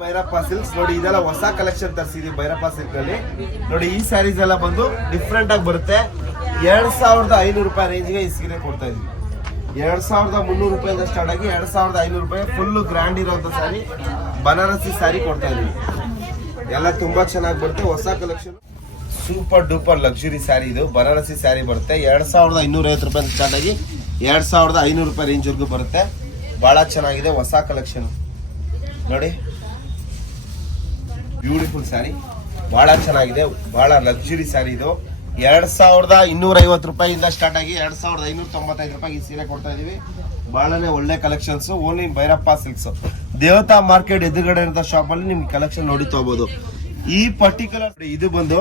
Bhyrappa silks ನೋಡಿ, ಇದೆಲ್ಲ ಹೊಸ ಕಲೆಕ್ಷನ್ ತರಿಸಿದೀವಿ ಭೈರಪ್ಪ ಸಿಲ್ಕ್ ಅಲ್ಲಿ. ನೋಡಿ ಈ ಸ್ಯಾರೀಸ್ ಎಲ್ಲ ಬಂದು ಡಿಫ್ರೆಂಟ್ ಆಗಿ ಬರುತ್ತೆ. 2500 ರೂಪಾಯಿ ರೇಂಜ್ಗೆ ಈ ಸೀರೆ ಕೊಡ್ತಾ ಇದೀವಿ. 2300 ರೂಪಾಯಿಂದ ಸ್ಟಾರ್ಟ್ ಆಗಿ 2500 ರೂಪಾಯಿ ಫುಲ್ ಗ್ರ್ಯಾಂಡ್ ಇರುವಂತ ಸ್ಯಾರಿ, ಬನಾರಸಿ ಸ್ಯಾರಿ ಕೊಡ್ತಾ ಇದೀವಿ. ಎಲ್ಲ ತುಂಬಾ ಚೆನ್ನಾಗಿ ಬರುತ್ತೆ, ಹೊಸ collection, super duper luxury sari. ಇದು ಬನಾರಸಿ ಸ್ಯಾರಿ ಬರುತ್ತೆ. 2550 ರೂಪಾಯಿ ಸ್ಟಾರ್ಟ್ ಆಗಿ 2500 ರೂಪಾಯಿ ರೇಂಜ್ ವರ್ಗೂ ಬರುತ್ತೆ. ಬಹಳ ಚೆನ್ನಾಗಿದೆ, ಹೊಸ ಕಲೆಕ್ಷನ್ ನೋಡಿ. ಬ್ಯೂಟಿಫುಲ್ ಸ್ಯಾರಿ, ಬಹಳ ಚೆನ್ನಾಗಿದೆ, ಬಹಳ ಲಕ್ಸುರಿ ಸ್ಯಾರಿ ಇದು. 2250 ರೂಪಾಯಿಯಿಂದ ಸ್ಟಾರ್ಟ್ ಆಗಿ 2595 ರೂಪಾಯಿ ಈ ಸೀರೆ ಕೊಡ್ತಾ ಇದೀವಿ. ಬಹಳನೇ ಒಳ್ಳೆ ಕಲೆಕ್ಷನ್ಸ್, ಓನ್ಲಿ ಭೈರಪ್ಪ ಸಿಲ್ಕ್ಸ್. ದೇವತಾ ಮಾರ್ಕೆಟ್ ಎದುರುಗಡೆ ಇರೋ ಶಾಪ್ ಅಲ್ಲಿ ನಿಮ್ಗೆ ಕಲೆಕ್ಷನ್ ನೋಡಿ ತಗೋಬಹುದು. ಈ ಪರ್ಟಿಕ್ಯುಲರ್ ಇದು ಬಂದು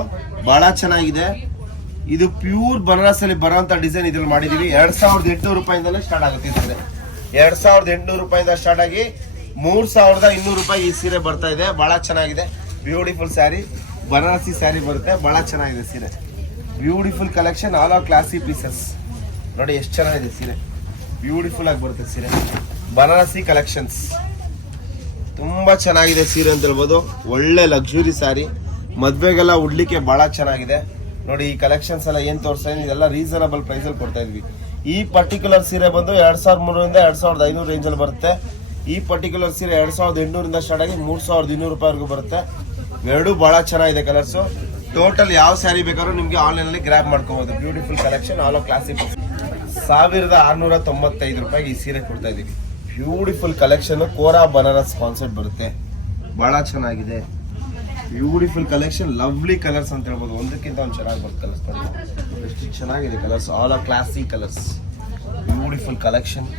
ಬಹಳ ಚೆನ್ನಾಗಿದೆ. ಇದು ಪ್ಯೂರ್ ಬನಾರಸ್ ಅಲ್ಲಿ ಬರುವಂತ ಡಿಸೈನ್ ಇದ್ರಲ್ಲಿ ಮಾಡಿದೀವಿ. 2800 ರೂಪಾಯಿಂದಲೇ ಸ್ಟಾರ್ಟ್ ಆಗುತ್ತೆ ಈ ಸೀರೆ. 2800 ರೂಪಾಯಿಂದ ಸ್ಟಾರ್ಟ್ ಆಗಿ 3200 ರೂಪಾಯಿ ಈ ಸೀರೆ ಬರ್ತಾ ಇದೆ. ಬಹಳ ಚೆನ್ನಾಗಿದೆ, ಬ್ಯೂಟಿಫುಲ್ ಸ್ಯಾರಿ, ಬನಾರಸಿ ಸ್ಯಾರಿ ಬರುತ್ತೆ. ಬಹಳ ಚೆನ್ನಾಗಿದೆ ಸೀರೆ, beautiful collection, all are classy pieces. ನೋಡಿ ಎಷ್ಟು ಚೆನ್ನಾಗಿದೆ ಸೀರೆ, ಬ್ಯೂಟಿಫುಲ್ ಆಗಿ ಬರುತ್ತೆ ಸೀರೆ. ಬನಾರಸಿ ಕಲೆಕ್ಷನ್ಸ್ ತುಂಬಾ ಚೆನ್ನಾಗಿದೆ ಸೀರೆ ಅಂತ ಹೇಳ್ಬೋದು. ಒಳ್ಳೆ ಲಕ್ಸುರಿ ಸ್ಯಾರಿ, ಮದ್ವೆಗೆಲ್ಲ ಉಡ್ಲಿಕ್ಕೆ ಬಹಳ ಚೆನ್ನಾಗಿದೆ. ನೋಡಿ ಈ ಕಲೆಕ್ಷನ್ಸ್ ಎಲ್ಲ ಏನ್ ತೋರಿಸ್ತಾ ಇದೀನಿ, ಇದೆಲ್ಲ ರೀಸನಬಲ್ ಪ್ರೈಸ್ ಅಲ್ಲಿ ಕೊಡ್ತಾ ಇದ್ವಿ. ಈ ಪರ್ಟಿಕ್ಯುಲರ್ ಸೀರೆ ಬಂದು 2300 2500 ರೇಂಜ್ ಅಲ್ಲಿ ಬರುತ್ತೆ. ಈ ಪರ್ಟಿಕ್ಯುಲರ್ ಸೀರೆ 2800 ಸ್ಟಾರ್ಟ್ ಆಗಿ 3200 ರೂಪಾಯಿವರೆಗೂ ಬರುತ್ತೆ. ಎರಡು ಬಹಳ ಚೆನ್ನಾಗಿದೆ ಕಲರ್ಸ್. ಟೋಟಲ್ ಯಾವ ಸ್ಯಾರಿ ಬೇಕಾದ್ರೂ ನಿಮ್ಗೆ ಆನ್ಲೈನ್ ಅಲ್ಲಿ ಗ್ರಾಬ್ ಮಾಡ್ಕೋಬಹುದು. Beautiful collection, all of classic. 1695 ರೂಪಾಯಿ ಈ ಸೀರೆ ಕೊಡ್ತಾ ಇದೀವಿ. ಬ್ಯೂಟಿಫುಲ್ ಕಲೆಕ್ಷನ್, ಕೋರಾ ಬನಾರಸ್ ಕಾನ್ಸೆಪ್ಟ್ ಬರುತ್ತೆ. ಬಹಳ ಚೆನ್ನಾಗಿದೆ, ಬ್ಯೂಟಿಫುಲ್ ಕಲೆಕ್ಷನ್, ಲವ್ಲಿ ಕಲರ್ಸ್ ಅಂತ ಹೇಳ್ಬೋದು. ಒಂದಕ್ಕಿಂತ ಒಂದು ಚೆನ್ನಾಗಿ ಬರುತ್ತೆ ಕಲರ್ಸ್. ಎಷ್ಟು ಚೆನ್ನಾಗಿದೆ colours, all of classic colours, beautiful collection,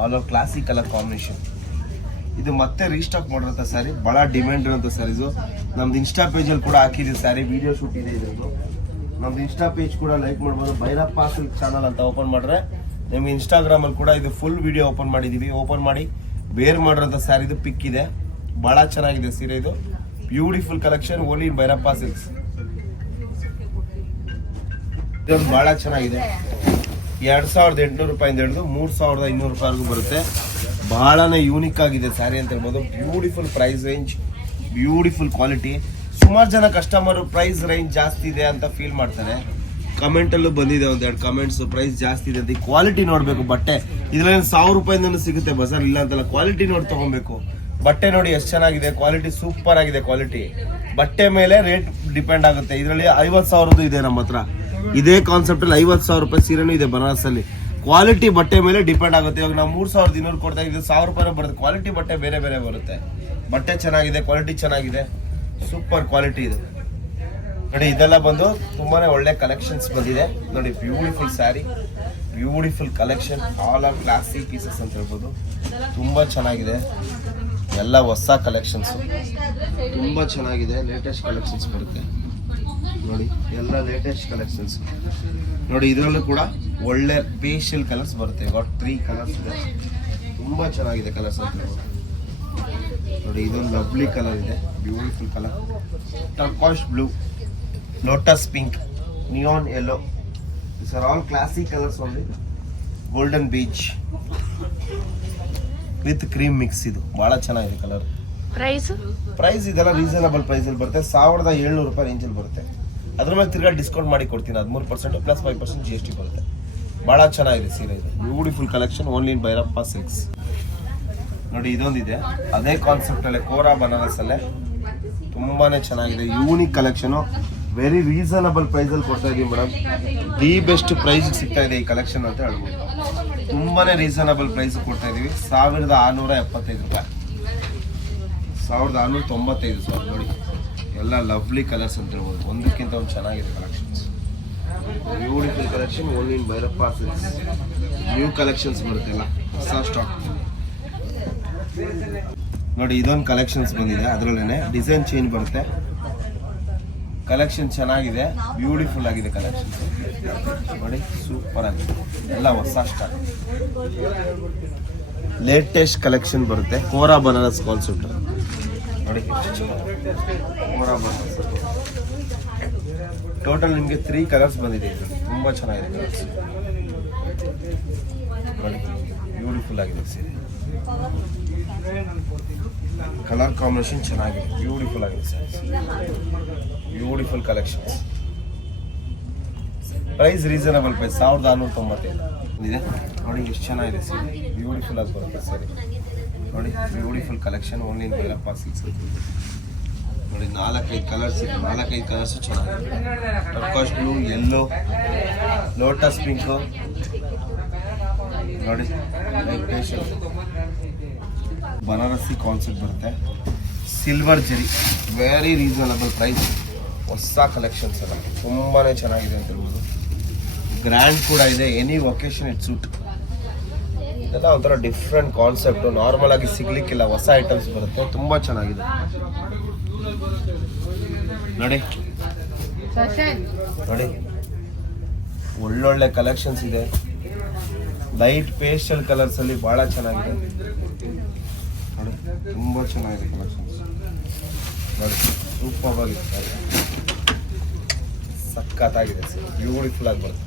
all of classic colour combination. ಇದು ಮತ್ತೆ ರೀಸ್ಟಾಕ್ ಮಾಡಿರೋಂಥ ಸ್ಯಾರಿ, ಬಹಳ ಡಿಮ್ಯಾಂಡ್ ಇರೋಂಥ ಸ್ಯಾರೀಸು. ನಮ್ದು ಇನ್ಸ್ಟಾ ಪೇಜ್ ಅಲ್ಲಿ ಕೂಡ ಹಾಕಿದ್ದೀವಿ ಸ್ಯಾರಿ, ವಿಡಿಯೋ ಶೂಟ್ ಇದೆ ಇದ್ರದ್ದು. ನಮ್ದು ಇನ್ಸ್ಟಾ ಪೇಜ್ ಕೂಡ ಲೈಕ್ ಮಾಡ್ಬೋದು. ಭೈರಪ್ಪ ಸಿಲ್ಕ್ ಚಾನಲ್ ಅಂತ ಓಪನ್ ಮಾಡ್ರೆ ನಿಮ್ಗೆ ಇನ್ಸ್ಟಾಗ್ರಾಮ್ ಅಲ್ಲಿ ಕೂಡ ಇದು ಫುಲ್ ವಿಡಿಯೋ ಓಪನ್ ಮಾಡಿದೀವಿ. ಓಪನ್ ಮಾಡಿ ಬೇರ್ ಮಾಡಿರೋಂಥ ಸ್ಯಾರಿದು ಪಿಕ್ ಇದೆ. ಬಹಳ ಚೆನ್ನಾಗಿದೆ ಸೀರೆ ಇದು, beautiful collection, only Bhyrappa silks. ಇದೊಂದು ಬಹಳ ಚೆನ್ನಾಗಿದೆ. 2800 ರೂಪಾಯಿಂದ ಹಿಡಿದು 3500 ರೂಪಾಯಿವರೆಗೂ ಬರುತ್ತೆ. ಬಹಳನೇ ಯೂನಿಕ್ ಆಗಿದೆ ಸ್ಯಾರಿ ಅಂತ ಹೇಳ್ಬೋದು. Beautiful price range, beautiful quality. ಸುಮಾರು ಜನ ಕಸ್ಟಮರ್ ಪ್ರೈಸ್ ರೇಂಜ್ ಜಾಸ್ತಿ ಇದೆ ಅಂತ ಫೀಲ್ ಮಾಡ್ತಾರೆ. ಕಮೆಂಟ್ ಅಲ್ಲೂ ಬಂದಿದೆ ಒಂದೆರಡು ಕಮೆಂಟ್ಸ್, ಪ್ರೈಸ್ ಜಾಸ್ತಿ ಇದೆ ಅಂತ. ಕ್ವಾಲಿಟಿ ನೋಡ್ಬೇಕು. ಬಟ್ಟೆ ಇದ್ರಲ್ಲಿ 1000 ರೂಪಾಯಿಂದ ಸಿಗುತ್ತೆ ಬಜಾರ್, ಇಲ್ಲ ಅಂತಲ್ಲ. ಕ್ವಾಲಿಟಿ ನೋಡಿ ತಗೊಬೇಕು. ಬಟ್ಟೆ ನೋಡಿ ಎಷ್ಟು ಚೆನ್ನಾಗಿದೆ, ಕ್ವಾಲಿಟಿ ಸೂಪರ್ ಆಗಿದೆ. ಕ್ವಾಲಿಟಿ ಬಟ್ಟೆ ಮೇಲೆ ರೇಟ್ ಡಿಪೆಂಡ್ ಆಗುತ್ತೆ. ಇದರಲ್ಲಿ 50,000 ಇದೆ ನಮ್ಮ ಹತ್ರ. ಇದೇ ಕಾನ್ಸೆಪ್ಟ್ ಅಲ್ಲಿ 50,000 ರೂಪಾಯಿ ಸೀರೆನೂ ಇದೆ ಬನಾರಸ್ ಅಲ್ಲಿ. ಕ್ವಾಲಿಟಿ ಬಟ್ಟೆ ಮೇಲೆ ಡಿಪೆಂಡ್ ಆಗುತ್ತೆ. ಇವಾಗ ನಾವು 3200 ಕೊಡ್ತಾ ಇದ್ದೀವಿ, 1000 ರೂಪಾಯಿ ಬರುತ್ತೆ. ಕ್ವಾಲಿಟಿ ಬಟ್ಟೆ ಬೇರೆ ಬೇರೆ ಬರುತ್ತೆ. ಬಟ್ಟೆ ಚೆನ್ನಾಗಿದೆ, ಕ್ವಾಲಿಟಿ ಚೆನ್ನಾಗಿದೆ, ಸೂಪರ್ ಕ್ವಾಲಿಟಿ ಇದು. ನೋಡಿ ಇದೆಲ್ಲ ಬಂದು ತುಂಬಾನೇ ಒಳ್ಳೆ ಕಲೆಕ್ಷನ್ಸ್ ಬಂದಿದೆ. ನೋಡಿ beautiful sari, beautiful collection, all are classic pieces ಅಂತ ಹೇಳ್ಬೋದು. ತುಂಬಾ ಚೆನ್ನಾಗಿದೆ, ಎಲ್ಲ ಹೊಸ ಕಲೆಕ್ಷನ್ಸ್, ತುಂಬಾ ಚೆನ್ನಾಗಿದೆ. ಲೇಟೆಸ್ಟ್ ಕಲೆಕ್ಷನ್ಸ್ ಬರುತ್ತೆ ನೋಡಿ, ಎಲ್ಲ ಲೇಟೆಸ್ಟ್ ಕಲೆಕ್ಷನ್ಸ್. ನೋಡಿ ಇದರಲ್ಲೂ ಕೂಡ ಒಳ್ಳೆ ಪೇಶಿಯಲ್ ಕಲರ್ಸ್ ಬರುತ್ತೆ. ಇವಾಗ 3 ಕಲರ್ಸ್ ಇದೆ, ತುಂಬಾ ಚೆನ್ನಾಗಿದೆ ಕಲರ್ಸ್ ಅಂತ ಹೇಳ್ಬೋದು. ನೋಡಿ ಇದೊಂದು ಲವ್ಲಿ ಕಲರ್ ಇದೆ, beautiful colour, turquoise blue, lotus pink, neon yellow. These are all classic colors only. Golden beach with cream mix. ಇದು ಬಹಳ ಚೆನ್ನಾಗಿದೆ ಕಲರ್. ಪ್ರೈಸ್ ಇದೆಲ್ಲ ರೀಸನಬಲ್ ಪ್ರೈಸ್ ಅಲ್ಲಿ ಬರುತ್ತೆ. 1700 ರೂಪಾಯಿ ರೇಂಜ್ ಅಲ್ಲಿ ಬರುತ್ತೆ. ಅದ್ರ ಮೇಲೆ ತಿರ್ಗಾ ಡಿಸ್ಕೌಂಟ್ ಮಾಡಿ ಕೊಡ್ತೀನಿ. 13% ಪ್ಲಸ್ 5% GST ಬರುತ್ತೆ. ಬಹಳ ಚೆನ್ನಾಗಿದೆ ಸೀರೆ ಇದು, beautiful collection, only in Bhyrappa silks. ನೋಡಿ ಇದೊಂದಿದೆ, ಅದೇ ಕಾನ್ಸೆಪ್ಟ್ ಅಲ್ಲೇ ಕೋರಾ ಬನಾರಸ್ ಅಲ್ಲೇ ತುಂಬಾನೇ ಚೆನ್ನಾಗಿದೆ. Unique collection, very reasonable price ಅಲ್ಲಿ ಕೊಡ್ತಾ ಇದೀವಿ ಮೇಡಮ್. ದಿ ಬೆಸ್ಟ್ ಪ್ರೈಸ್ ಸಿಗ್ತಾ ಇದೆ ಈ ಕಲೆಕ್ಷನ್ ಅಂತ ಹೇಳ್ಬೋದು. ತುಂಬಾನೇ ರೀಸನಬಲ್ ಪ್ರೈಸ್ ಕೊಡ್ತಾ ಇದೀವಿ. 1675 ರೂಪಾಯಿ, 1695 ಸರ್. ನೋಡಿ ಎಲ್ಲ ಲವ್ಲಿ ಕಲರ್ಸ್ ಅಂತ ಹೇಳ್ಬೋದು. ಒಂದಕ್ಕಿಂತ ಒಂದು ಚೆನ್ನಾಗಿದೆ collections, beautiful collection, only in Bhyrappa silks. New collections ಬರುತ್ತೆ, ಎಲ್ಲ ಹೊಸ ಸ್ಟಾಕ್. ನೋಡಿ ಇದೊಂದು ಕಲೆಕ್ಷನ್ಸ್ ಬಂದಿದೆ, ಅದರಲ್ಲೇನೆ ಡಿಸೈನ್ ಚೇಂಜ್ ಬರುತ್ತೆ. ಕಲೆಕ್ಷನ್ ಚೆನ್ನಾಗಿದೆ, ಬ್ಯೂಟಿಫುಲ್ ಆಗಿದೆ ಕಲೆಕ್ಷನ್. ನೋಡಿ ಸೂಪರ್ ಆಗಿದೆ, ಎಲ್ಲ ಹೊಸ ಸ್ಟಾಕ್, ಲೇಟೆಸ್ಟ್ ಕಲೆಕ್ಷನ್ ಬರುತ್ತೆ. ಕೋರಾ ಬನಾರಸ್ ಕಾನ್ಸೆಪ್ಟ್ ನೋಡಿ, ಕೋರಾ ಬನಾರಸ್. ಟೋಟಲ್ ನಿಮಗೆ 3 ಕಲರ್ಸ್ ಬಂದಿದೆ. ತುಂಬಾ ಚೆನ್ನಾಗಿದೆ ಕಲರ್ಸ್ ನೋಡಿ, ಬ್ಯೂಟಿಫುಲ್ ಆಗಿದೆ ಸೀರೆ. ಕಲರ್ ಕಾಂಬಿನೇಷನ್ ಚೆನ್ನಾಗಿದೆ, ಬ್ಯೂಟಿಫುಲ್ ಆಗಿದೆ sir. Beautiful collections. Price reasonable price 1695 ಇದೆ ನೋಡಿ. ಎಷ್ಟು ಚೆನ್ನಾಗಿದೆ ಸೀರೆ, ಬ್ಯೂಟಿಫುಲ್ ಆಗಿ ಬರುತ್ತೆ ಸರಿ ನೋಡಿ. Beautiful collection only in Bhyrappa silks ನೋಡಿ. 4-5 ಕಲರ್ಸ್ ಇದೆ, 4-5 ಕಲರ್ಸು ಚೆನ್ನಾಗಿದೆ. ಟರ್ಕೋಶ್ ಬ್ಲೂ, ಯೆಲ್ಲೋ, ಲೋಟಸ್ ಪಿಂಕು ನೋಡಿ. ಬನಾರಸಿ ಕಾನ್ಸೆಪ್ಟ್ ಬರುತ್ತೆ, ಸಿಲ್ವರ್ ಜರಿ, ವೆರಿ ರೀಸನಬಲ್ ಪ್ರೈಸ್. ಹೊಸ ಕಲೆಕ್ಷನ್ಸ್ ಎಲ್ಲ ತುಂಬಾ ಚೆನ್ನಾಗಿದೆ ಅಂತ ಹೇಳ್ಬೋದು. ಗ್ರ್ಯಾಂಡ್ ಕೂಡ ಇದೆ, ಎನಿ ಒಕೇಶನ್ ಇಟ್ ಸೂಟ್. ಇದೆಲ್ಲ ಒಂಥರ ಡಿಫ್ರೆಂಟ್ ಕಾನ್ಸೆಪ್ಟ್, ನಾರ್ಮಲ್ ಆಗಿ ಸಿಗ್ಲಿಕ್ಕಿಲ್ಲ, ಹೊಸ ಐಟಮ್ಸ್ ಬರುತ್ತೆ, ತುಂಬಾ ಚೆನ್ನಾಗಿದೆ ನೋಡಿ. ನೋಡಿ ಒಳ್ಳೊಳ್ಳೆ ಕಲೆಕ್ಷನ್ಸ್ ಇದೆ. ಲೈಟ್ ಪೇಸ್ಟಲ್ ಕಲರ್ಸ್ ಅಲ್ಲಿ ಬಹಳ ಚೆನ್ನಾಗಿದೆ ನೋಡಿ, ತುಂಬಾ ಚೆನ್ನಾಗಿದೆ ಕಲೆಕ್ಷನ್ಸ್ ನೋಡಿ. ಸೂಪರ್ ಆಗಿದೆ, ಸಖತ್ತಾಗಿದೆ ಸರ್, ಬ್ಯೂಟಿಫುಲ್ ಆಗಿ ಬರುತ್ತೆ.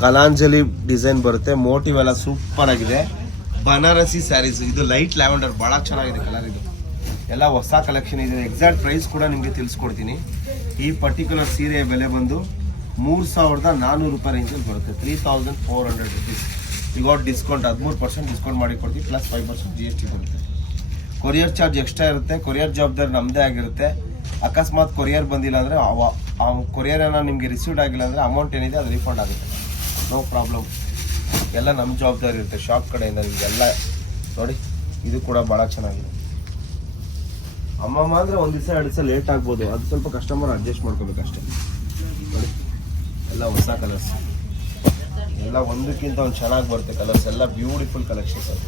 ಕಲಾಂಜಲಿ ಡಿಸೈನ್ ಬರುತ್ತೆ, ಮೋಟಿವ್ ಎಲ್ಲ ಸೂಪರ್ ಆಗಿದೆ. ಬನಾರಸಿ ಸ್ಯಾರೀಸ್, ಇದು ಲೈಟ್ ಲ್ಯಾವೆಂಡರ್, ಬಹಳ ಚೆನ್ನಾಗಿದೆ ಕಲರ್. ಇದು ಎಲ್ಲ ಹೊಸ ಕಲೆಕ್ಷನ್ ಇದೆ. ಎಕ್ಸಾಕ್ಟ್ ಪ್ರೈಸ್ ಕೂಡ ನಿಮಗೆ ತಿಳಿಸ್ಕೊಡ್ತೀನಿ. ಈ ಪರ್ಟಿಕ್ಯುಲರ್ ಸೀರೆಯ ಬೆಲೆ ಬಂದು 3400 ರೂಪಾಯಿ ರೇಂಜಲ್ಲಿ ಬರುತ್ತೆ, 3400 ರುಪೀಸ್. ಈಗ ಡಿಸ್ಕೌಂಟ್ 13% ಡಿಸ್ಕೌಂಟ್ ಮಾಡಿ ಕೊಡ್ತೀವಿ, ಪ್ಲಸ್ 5% GST ಬರುತ್ತೆ. ಕೊರಿಯರ್ ಚಾರ್ಜ್ ಎಕ್ಸ್ಟ್ರಾ ಇರುತ್ತೆ, ಕೊರಿಯರ್ ಜವಾಬ್ದಾರಿ ನಮ್ಮದೇ ಆಗಿರುತ್ತೆ. ಅಕಸ್ಮಾತ್ ಕೊರಿಯರ್ ಬಂದಿಲ್ಲ ಅಂದರೆ ಆ ಕೊರಿಯರ್ ಏನೋ ನಿಮಗೆ ರಿಸೀವ್ಡ್ ಆಗಿಲ್ಲ ಅಂದರೆ ಅಮೌಂಟ್ ಏನಿದೆ ಅದು ರೀಫಂಡ್ ಆಗುತ್ತೆ, ನೋ ಪ್ರಾಬ್ಲಮ್. ಎಲ್ಲ ನಮ್ಮ ಜವಾಬ್ದಾರಿ ಇರುತ್ತೆ ಶಾಪ್ ಕಡೆಯಿಂದ ನಿಮಗೆಲ್ಲ ನೋಡಿ. ಇದು ಕೂಡ ಭಾಳ ಚೆನ್ನಾಗಿದೆ. ಅಮ್ಮಮ್ಮ ಅಂದರೆ ಒಂದು ದಿವಸ 2 ದಿವಸ ಲೇಟ್ ಆಗ್ಬೋದು, ಅದು ಸ್ವಲ್ಪ ಕಸ್ಟಮರ್ ಅಡ್ಜಸ್ಟ್ ಮಾಡ್ಕೋಬೇಕಷ್ಟೇ ನೋಡಿ. ಎಲ್ಲ ಹೊಸ ಕಲರ್ಸ್, ಎಲ್ಲ ಒಂದಕ್ಕಿಂತ ಒಂದು ಚೆನ್ನಾಗಿ ಬರುತ್ತೆ ಕಲರ್ಸ್, ಎಲ್ಲ ಬ್ಯೂಟಿಫುಲ್ ಕಲೆಕ್ಷನ್ಸ್ ಅದು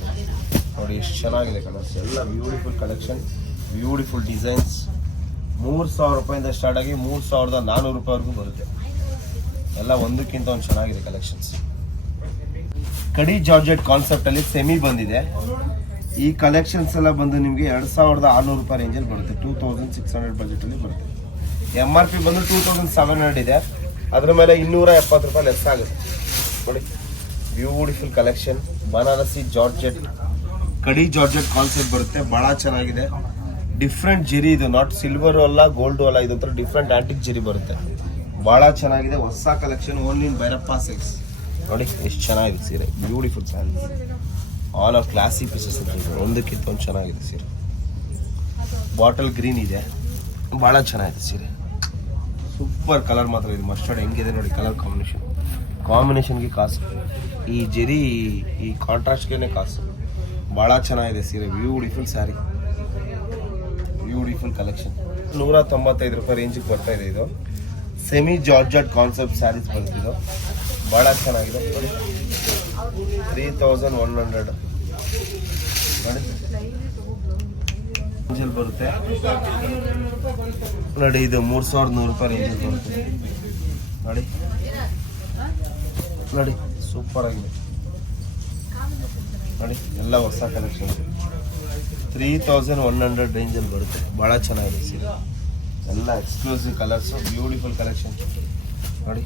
ನೋಡಿ. ಎಷ್ಟು ಚೆನ್ನಾಗಿದೆ ಕಲರ್ಸ್, ಎಲ್ಲ ಬ್ಯೂಟಿಫುಲ್ ಕಲೆಕ್ಷನ್, ಬ್ಯೂಟಿಫುಲ್ ಡಿಸೈನ್ಸ್. 3000 ರೂಪಾಯಿಂದ ಸ್ಟಾರ್ಟ್ ಆಗಿ 3400 ರೂಪಾಯಿವರೆಗೂ ಬರುತ್ತೆ. ಎಲ್ಲ ಒಂದಕ್ಕಿಂತ ಒಂದು ಚೆನ್ನಾಗಿದೆ ಕಲೆಕ್ಷನ್ಸ್. ಕಡಿ ಜಾರ್ಜೆಟ್ ಕಾನ್ಸೆಪ್ಟ್ ಅಲ್ಲಿ ಸೆಮಿ ಬಂದಿದೆ. ಈ ಕಲೆಕ್ಷನ್ಸ್ ಎಲ್ಲ ಬಂದು ನಿಮಗೆ 2600 ರೂಪಾಯಿ ರೇಂಜಲ್ಲಿ ಬರುತ್ತೆ, 2600 ಬಜೆಟ್ ಅಲ್ಲಿ ಬರುತ್ತೆ. MRP ಬಂದು 2700 ಇದೆ, ಅದ್ರ ಮೇಲೆ 270 ರೂಪಾಯಿ ಲೆಸ್ ಆಗುತ್ತೆ ನೋಡಿ. ಬ್ಯೂಟಿಫುಲ್ ಕಲೆಕ್ಷನ್, ಬನಾರಸಿ ಜಾರ್ಜೆಟ್, ಕಡಿ ಜಾರ್ಜೆಟ್ ಕಾನ್ಸೆಪ್ಟ್ ಬರುತ್ತೆ, ಬಹಳ ಚೆನ್ನಾಗಿದೆ. ಡಿಫ್ರೆಂಟ್ ಜರಿ, ಇದು ನಾಟ್ ಸಿಲ್ವರ್ ಅಲ್ಲ, ಗೋಲ್ಡ್ ಅಲ್ಲ, ಇದೊಂಥರ ಡಿಫ್ರೆಂಟ್ ಆಂಟಿಕ್ ಜರಿ ಬರುತ್ತೆ, ಬಹಳ ಚೆನ್ನಾಗಿದೆ. ಹೊಸ collection only in Bhyrappa silks ನೋಡಿ. ಎಷ್ಟು ಚೆನ್ನಾಗಿದೆ ಸೀರೆ, beautiful sari, all of classy pieces ಇದೆ, ಒಂದಕ್ಕಿಂತ ಒಂದು ಚೆನ್ನಾಗಿದೆ ಸೀರೆ. ಬಾಟಲ್ ಗ್ರೀನ್ ಇದೆ, ಬಹಳ ಚೆನ್ನಾಗಿದೆ ಸೀರೆ, ಸೂಪರ್ ಕಲರ್ ಮಾತ್ರ. ಇದು ಮಸ್ಟರ್ಡ್ ಹೆಂಗಿದೆ ನೋಡಿ, ಕಲರ್ ಕಾಂಬಿನೇಷನ್ಗೆ ಕಾಸು, ಈ ಜರಿ ಈ ಕಾಂಟ್ರಾಸ್ಟ್ಗೆ ಕಾಸು. ಭಾಳ ಚೆನ್ನಾಗಿದೆ ಸೀರೆ, ಬ್ಯೂಟಿಫುಲ್ ಸ್ಯಾರಿ, ಬ್ಯೂಟಿಫುಲ್ ಕಲೆಕ್ಷನ್. 195 ರೂಪಾಯಿ ರೇಂಜಿಗೆ ಬರ್ತಾ ಇದೆ. ಇದು ಸೆಮಿ ಜಾರ್ಜೆಟ್ ಕಾನ್ಸೆಪ್ಟ್ ಸ್ಯಾರೀಸ್ ಬರ್ತಿದ್ದು, ಭಾಳ ಚೆನ್ನಾಗಿದೆ ನೋಡಿ. 3100 ನೋಡಿ ರೇಂಜಲ್ಲಿ ಬರುತ್ತೆ ನೋಡಿ. ಇದು 3100 ರೂಪಾಯಿ ರೇಂಜಲ್ಲಿ ಬರುತ್ತೆ ನೋಡಿ. ನೋಡಿ ಸೂಪರ್ ಆಗಿದೆ ನೋಡಿ, ಎಲ್ಲ ಹೊಸ ಕಲೆಕ್ಷನ್. 3100 ರೇಂಜಲ್ಲಿ ಬರುತ್ತೆ, ಭಾಳ ಚೆನ್ನಾಗಿದೆ ಸೀರೆ, ಎಲ್ಲ ಎಕ್ಸ್ಕ್ಲೂಸಿವ್ ಕಲರ್ಸು, ಬ್ಯೂಟಿಫುಲ್ ಕಲೆಕ್ಷನ್ ನೋಡಿ.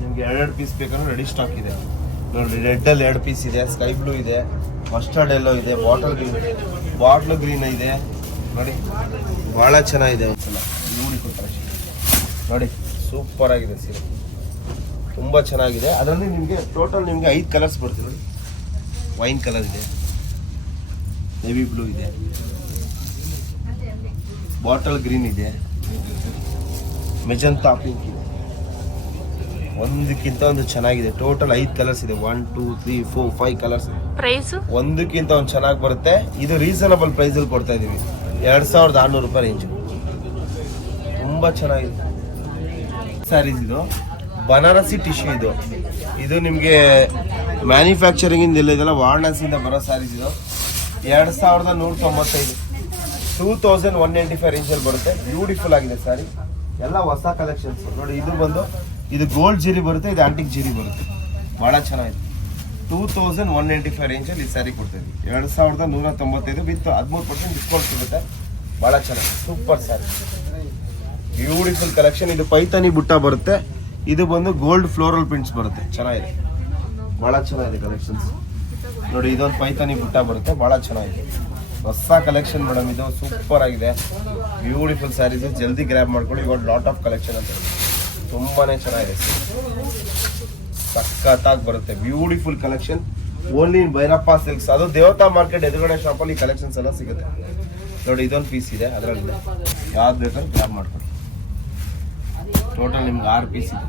ನಿಮ್ಗೆ 2 ಪೀಸ್ ಬೇಕಂದ್ರೆ ರೆಡಿ ಸ್ಟಾಕ್ ಇದೆ ನೋಡಿ. ರೆಡ್ಡಲ್ಲಿ 2 ಪೀಸ್ ಇದೆ, ಸ್ಕೈ ಬ್ಲೂ ಇದೆ, ಮಸ್ಟರ್ಡ್ ಎಲ್ಲೋ ಇದೆ, ಬಾಟ್ಲ್ ಗ್ರೀನ್ ಇದೆ ನೋಡಿ. ಭಾಳ ಚೆನ್ನಾಗಿದೆ, ಒಂದ್ಸಲ ಬ್ಯೂಟಿಫುಲ್ ಕಲೆಕ್ಷನ್ ನೋಡಿ. ಸೂಪರ್ ಆಗಿದೆ ಸೀರೆ, ತುಂಬ ಚೆನ್ನಾಗಿದೆ. ಅದರಲ್ಲಿ ನಿಮಗೆ ಟೋಟಲ್ ನಿಮಗೆ 5 ಕಲರ್ಸ್ ಬರುತ್ತೆ ನೋಡಿ. ವೈನ್ ಕಲರ್ ಇದೆ, ನೇವಿ ಬ್ಲೂ ಇದೆ, ಬಾಟಲ್ ಗ್ರೀನ್ ಇದೆ, ಮೆಜಂತಾ ಪಿಂಕ್ ಇದೆ, ಒಂದಕ್ಕಿಂತ ಒಂದು ಚೆನ್ನಾಗಿದೆ. ಟೋಟಲ್ 5 ಕಲರ್ಸ್ ಇದೆ, 1 2 3 4 5 ಕಲರ್ಸ್ ಇದೆ. ಪ್ರೈಸ್ ಒಂದಕ್ಕಿಂತ ಒಂದು ಚೆನ್ನಾಗಿ ಬರುತ್ತೆ. ಇದು ರೀಸನಬಲ್ ಪ್ರೈಸಲ್ಲಿ ಕೊಡ್ತಾ ಇದೀವಿ, 2600 ರೂಪಾಯಿ ರೇಂಜು, ತುಂಬಾ ಚೆನ್ನಾಗಿದೆ ಸ್ಯಾರೀಸ್. ಇದು ಬನಾರಸಿ ಟಿಶ್ಯೂ, ಇದು ನಿಮಗೆ ಮ್ಯಾನುಫ್ಯಾಕ್ಚರಿಂಗ್ ಇಂದ ಇದೆಲ್ಲ ವಾರಣಾಸಿಯಿಂದ ಬರೋ ಸ್ಯಾರೀಸ್. ಇದು 2195, 2185 ರೇಂಜಲ್ಲಿ ಬರುತ್ತೆ. ಬ್ಯೂಟಿಫುಲ್ ಆಗಿದೆ ಸ್ಯಾರಿ, ಎಲ್ಲ ಹೊಸ ಕಲೆಕ್ಷನ್ಸ್ ನೋಡಿ. ಇದು ಗೋಲ್ಡ್ ಜೀರಿ ಬರುತ್ತೆ, ಇದು ಆಂಟಿಕ್ ಜೀರಿ ಬರುತ್ತೆ, ಭಾಳ ಚೆನ್ನಾಗಿದೆ. 2195 ರೇಂಜಲ್ಲಿ ಈ ಸ್ಯಾರಿ ಕೊಡ್ತಾಯಿದ್ವಿ, 2195 ವಿತ್ 13% ಡಿಸ್ಕೌಂಟ್ ಸಿಗುತ್ತೆ. ಭಾಳ ಚೆನ್ನಾಗಿದೆ, ಸೂಪರ್ ಸ್ಯಾರಿ, ಬ್ಯೂಟಿಫುಲ್ ಕಲೆಕ್ಷನ್. ಇದು ಪೈತಾನಿ ಬುಟ್ಟ ಬರುತ್ತೆ, ಇದು ಬಂದು ಗೋಲ್ಡ್ ಫ್ಲೋರಲ್ ಪ್ರಿಂಟ್ಸ್ ಬರುತ್ತೆ, ಚೆನ್ನಾಗಿದೆ, ಭಾಳ ಚೆನ್ನಾಗಿದೆ ಕಲೆಕ್ಷನ್ಸ್. ನೋಡಿ ಇದೊಂದು ಪೈತಾನಿ ಬುಟ್ಟ ಬರುತ್ತೆ, ಭಾಳ ಚೆನ್ನಾಗಿದೆ. ಹೊಸ ಕಲೆಕ್ಷನ್ ಮೇಡಮ್, ಇದು ಸೂಪರ್ ಆಗಿದೆ. ಬ್ಯೂಟಿಫುಲ್ ಸ್ಯಾರೀಸ್, ಜಲ್ದಿ ಗ್ರ್ಯಾಬ್ ಮಾಡ್ಕೊಳ್ಳಿ. ಇವಾಗ ಲಾಟ್ ಆಫ್ ಕಲೆಕ್ಷನ್ ಅಂತ ತುಂಬಾನೇ ಚೆನ್ನಾಗಿದೆ, ಸಖತ್ತಾಗಿ ಬರುತ್ತೆ. Beautiful collection, only in Bhyrappa silks. ಅದು ದೇವತಾ ಮಾರ್ಕೆಟ್ ಎದುರುಗಡೆ ಶಾಪಲ್ಲಿ ಈ ಕಲೆಕ್ಷನ್ಸ್ ಎಲ್ಲ ಸಿಗುತ್ತೆ. ನೋಡಿ ಇದೊಂದು ಪೀಸ್ ಇದೆ, ಅದರಲ್ಲಿ ಯಾವ್ದು ಬೇಕಾದ್ರೆ ಗ್ರ್ಯಾಬ್ ಮಾಡ್ಕೊಳ್ಳಿ. ಟೋಟಲ್ ನಿಮ್ಗೆ 6 ಪೀಸ್ ಇದೆ.